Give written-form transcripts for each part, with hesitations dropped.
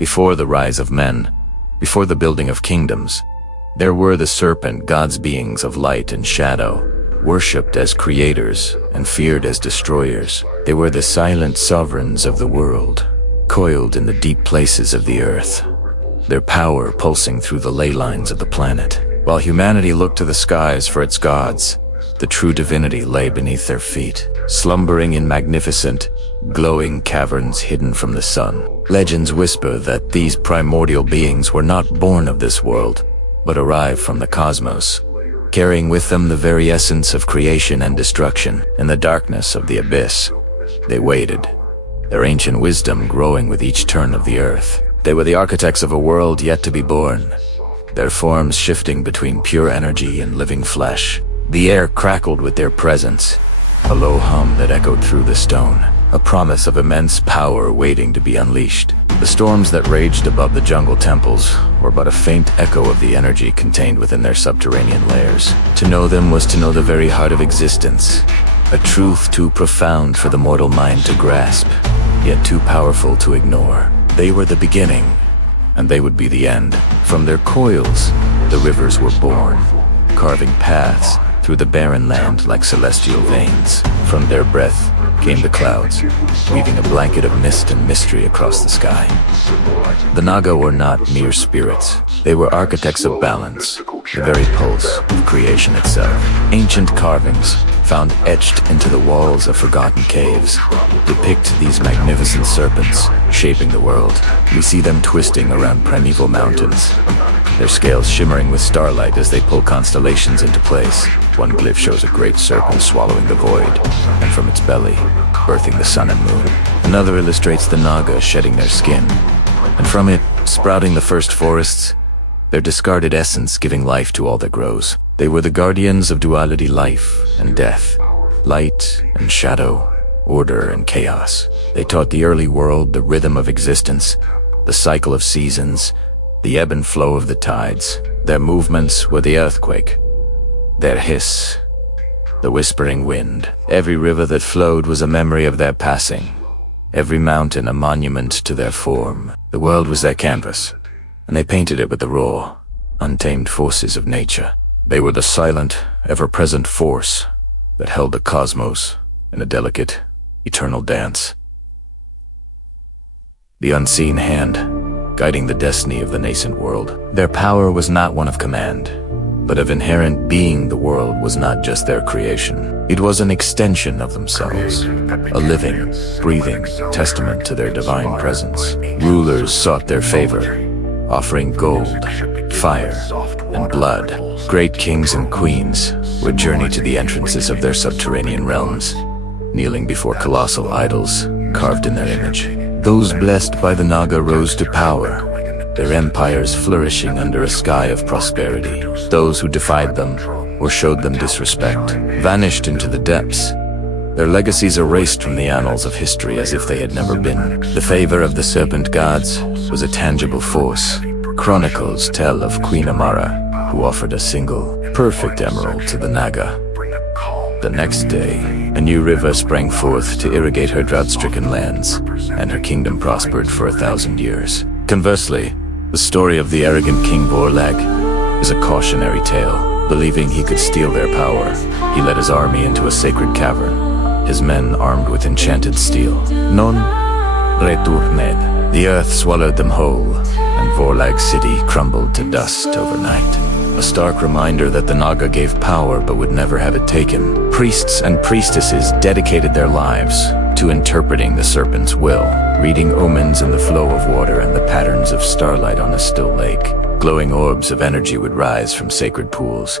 Before the rise of men, before the building of kingdoms, there were the Serpent Gods, beings of light and shadow, worshipped as creators and feared as destroyers. They were the silent sovereigns of the world, coiled in the deep places of the earth, their power pulsing through the ley lines of the planet. While humanity looked to the skies for its gods, the true divinity lay beneath their feet, slumbering in magnificent, glowing caverns hidden from the sun. Legends whisper that these primordial beings were not born of this world, but arrived from the cosmos, carrying with them the very essence of creation and destruction. In the darkness of the abyss, they waited, their ancient wisdom growing with each turn of the earth. They were the architects of a world yet to be born, their forms shifting between pure energy and living flesh. The air crackled with their presence, a low hum that echoed through the stone, a promise of immense power waiting to be unleashed. The storms that raged above the jungle temples were but a faint echo of the energy contained within their subterranean layers. To know them was to know the very heart of existence, a truth too profound for the mortal mind to grasp, yet too powerful to ignore. They were the beginning, and they would be the end. From their coils, the rivers were born, carving paths through the barren land like celestial veins. From their breath came the clouds, weaving a blanket of mist and mystery across the sky. The Naga were not mere spirits. They were architects of balance, the very pulse of creation itself. Ancient carvings, found etched into the walls of forgotten caves, depict these magnificent serpents shaping the world. We see them twisting around primeval mountains, their scales shimmering with starlight as they pull constellations into place. One glyph shows a great serpent swallowing the void, and from its belly, birthing the sun and moon. Another illustrates the Naga shedding their skin, and from it, sprouting the first forests, their discarded essence giving life to all that grows. They were the guardians of duality, life and death, light and shadow, order and chaos. They taught the early world the rhythm of existence, the cycle of seasons, the ebb and flow of the tides. Their movements were the earthquake, their hiss, the whispering wind. Every river that flowed was a memory of their passing, every mountain a monument to their form. The world was their canvas, and they painted it with the raw, untamed forces of nature. They were the silent, ever-present force that held the cosmos in a delicate, eternal dance. The unseen hand, guiding the destiny of the nascent world. Their power was not one of command, but of inherent being. The world was not just their creation. It was an extension of themselves, a living, breathing testament to their divine presence. Rulers sought their favor, offering gold, fire, and blood. Great kings and queens would journey to the entrances of their subterranean realms, kneeling before colossal idols carved in their image. Those blessed by the Naga rose to power, their empires flourishing under a sky of prosperity. Those who defied them or showed them disrespect vanished into the depths, their legacies erased from the annals of history as if they had never been. The favor of the Serpent Gods was a tangible force. Chronicles tell of Queen Amara, who offered a single, perfect emerald to the Naga. The next day, a new river sprang forth to irrigate her drought-stricken lands, and her kingdom prospered for 1,000 years. Conversely, the story of the arrogant King Vorlag is a cautionary tale. Believing he could steal their power, he led his army into a sacred cavern, his men armed with enchanted steel. Non returned. The earth swallowed them whole, and Vorlag's city crumbled to dust overnight. A stark reminder that the Naga gave power but would never have it taken. Priests and priestesses dedicated their lives to interpreting the serpent's will, reading omens in the flow of water and the patterns of starlight on a still lake. Glowing orbs of energy would rise from sacred pools,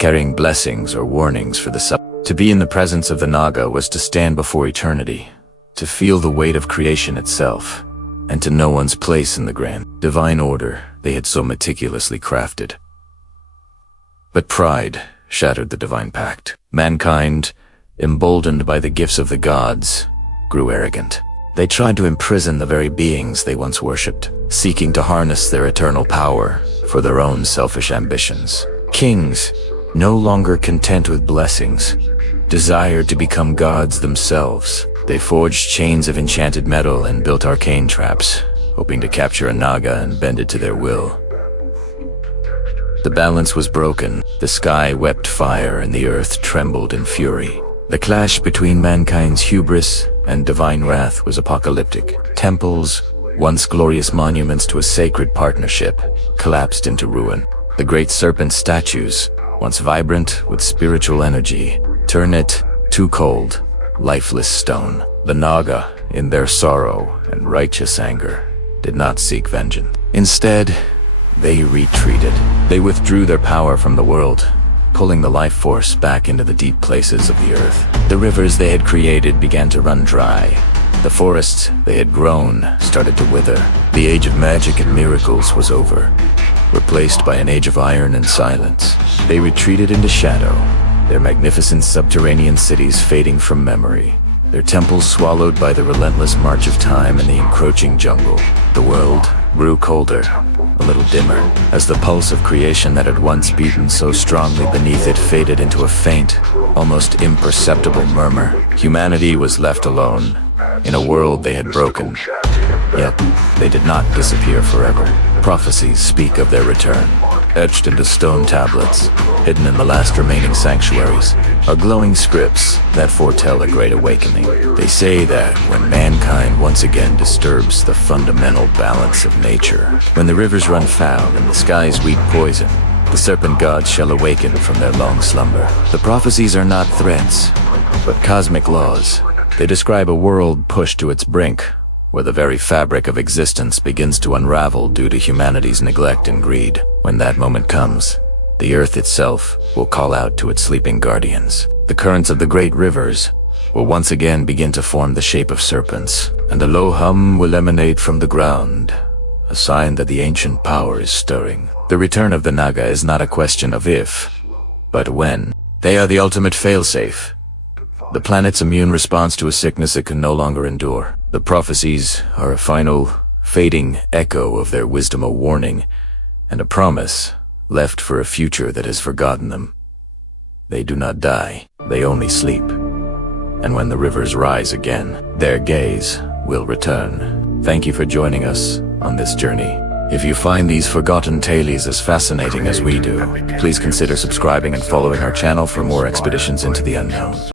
carrying blessings or warnings for the sub. To be in the presence of the Naga was to stand before eternity, to feel the weight of creation itself, and to know one's place in the grand, divine order they had so meticulously crafted. But pride shattered the divine pact. Mankind, emboldened by the gifts of the gods, grew arrogant. They tried to imprison the very beings they once worshipped, seeking to harness their eternal power for their own selfish ambitions. Kings, no longer content with blessings, desired to become gods themselves. They forged chains of enchanted metal and built arcane traps, hoping to capture a Naga and bend it to their will. The balance was broken, the sky wept fire and the earth trembled in fury. The clash between mankind's hubris and divine wrath was apocalyptic. Temples, once glorious monuments to a sacred partnership, collapsed into ruin. The great serpent statues, once vibrant with spiritual energy, turned to cold, lifeless stone. The Naga, in their sorrow and righteous anger, did not seek vengeance. Instead, they retreated. They withdrew their power from the world, pulling the life force back into the deep places of the earth. The rivers they had created began to run dry. The forests they had grown started to wither. The age of magic and miracles was over, replaced by an age of iron and silence. They retreated into shadow, their magnificent subterranean cities fading from memory, their temples swallowed by the relentless march of time and the encroaching jungle. The world grew colder, a little dimmer, as the pulse of creation that had once beaten so strongly beneath it faded into a faint, almost imperceptible murmur. Humanity was left alone, in a world they had broken. Yet, they did not disappear forever. Prophecies speak of their return, etched into stone tablets, hidden in the last remaining sanctuaries, are glowing scripts that foretell a great awakening. They say that when mankind once again disturbs the fundamental balance of nature, when the rivers run foul and the skies weep poison, the Serpent Gods shall awaken from their long slumber. The prophecies are not threats, but cosmic laws. They describe a world pushed to its brink, where the very fabric of existence begins to unravel due to humanity's neglect and greed. When that moment comes, the earth itself will call out to its sleeping guardians. The currents of the great rivers will once again begin to form the shape of serpents, and a low hum will emanate from the ground, a sign that the ancient power is stirring. The return of the Naga is not a question of if, but when. They are the ultimate failsafe, the planet's immune response to a sickness it can no longer endure. The prophecies are a final, fading echo of their wisdom, a warning, and a promise left for a future that has forgotten them. They do not die, they only sleep. And when the rivers rise again, their gaze will return. Thank you for joining us on this journey. If you find these forgotten tales as fascinating as we do, please consider subscribing and following our channel for more expeditions into the unknown.